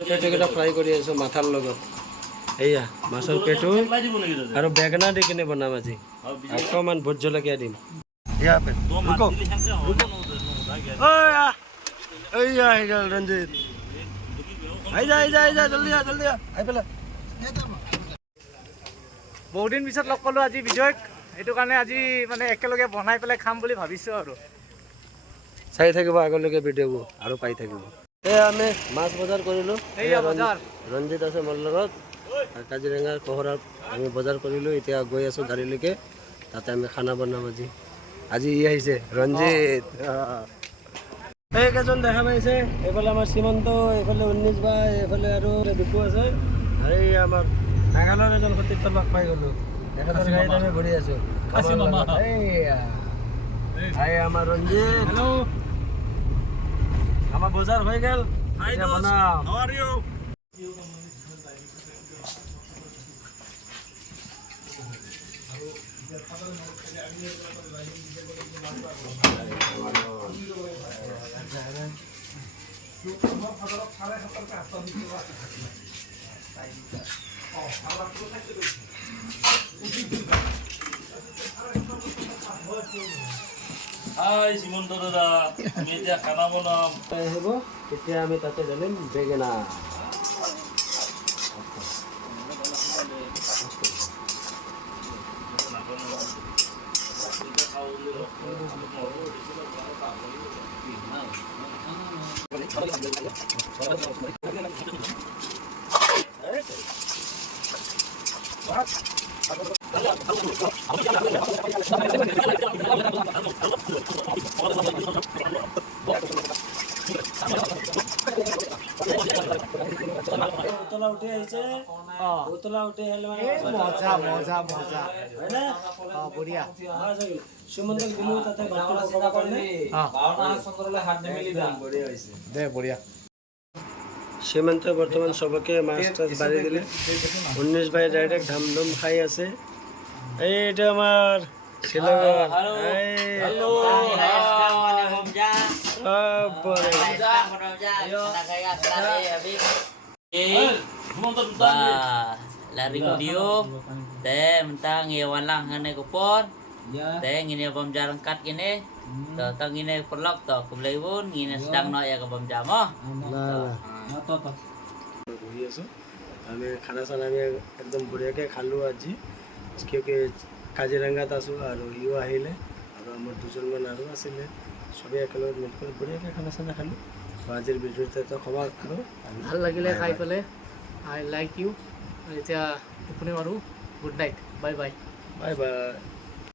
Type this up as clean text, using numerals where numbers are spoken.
পেটুকেইটা fry কৰি আছোঁ মাথাৰ লগত। এয়া মাছৰ পেটু আৰু বেঙেনা দি কিনে বনাম আজি। অকণমান ভোট জলকীয়া দিম। ৰঞ্জিত বহুদিন পিছত লগ পালোঁ আজি বিজয়ক, সেইটো কাৰণে আজি মানে একেলগে বনাই পেলাই খাম বুলি ভাবিছোঁ আৰু। চাই থাকিব আগলৈকে ভিডিঅ'বোৰ আৰু পাই থাকিব। এই আমি মাছ বজাৰ কৰিলোঁ। ৰঞ্জিত আছে মোৰ লগত। কাজিৰঙাৰ কহৰাত আমি বজাৰ কৰিলোঁ। এতিয়া গৈ আছোঁ গাড়ীলৈকে, তাতে আমি খানা বনাম আজি। আজি ই আহিছে ৰঞ্জিত। এইকেইজন দেখা পাইছে, এইফালে আমাৰ সীমন্ত, এইফালে 19 বা, এইফালে আৰু ডিপু আছে। আৰু এই আমাৰ মেঘালয়ৰ এজন সতীৰ্থ লগ পাই গ'লোঁ। এখেতৰ গাড়ীত আমি ঘূৰি আছোঁ। এই আমাৰ ৰঞ্জিত। আমাৰ বজাৰ হৈ গ'ল, এতিয়া বনাম। সীমন্ত দাদা, আমি এতিয়া খানা বনাম। আহিব, তেতিয়া আমি তাতে ঢালিম বেঙেনা। উতলা উঠি আহিছে, উতলা উঠি আহিলে মানে মজা মজা মজা হয়নে? বঢ়িয়া। সুমন্তক দিলোঁ তাতে ভাতটো পকাবৰ কাৰণে। দে বঢ়িয়া। সীমন্তই বৰ্তমান চবকে মাছ তাছ বাঢ়ি দিলে। 19 বাই ডাইৰেক্ট ধামধুম খাই আছে। এইটো আমাৰ শ্বিলঙৰ lari video teh mentang ngewan lang ngene kupon teh ngene bom jarang kat gini to tang ngene perlok to kublewun ngene sedang no ya ke bom jamo বহি আছোঁ। আমি খানা চানা আমি একদম বঢ়িয়াকৈ খালোঁ আজি, কিয়কি কাজিৰঙাত আছোঁ আৰু ইও আহিলে আৰু আমাৰ দুজনমান আৰু আছিলে, চবেই একেলগে মিলি কৰি বঢ়িয়াকৈ খানা চানা খালোঁ। আজিৰ ভিডিঅ'টো সমাপ্ত কৰোঁ। ভাল লাগিলে খাই পেলাই। আই লাইক ইউ। এতিয়া টোপনি মাৰোঁ। Good night, bye bye. Bye bye.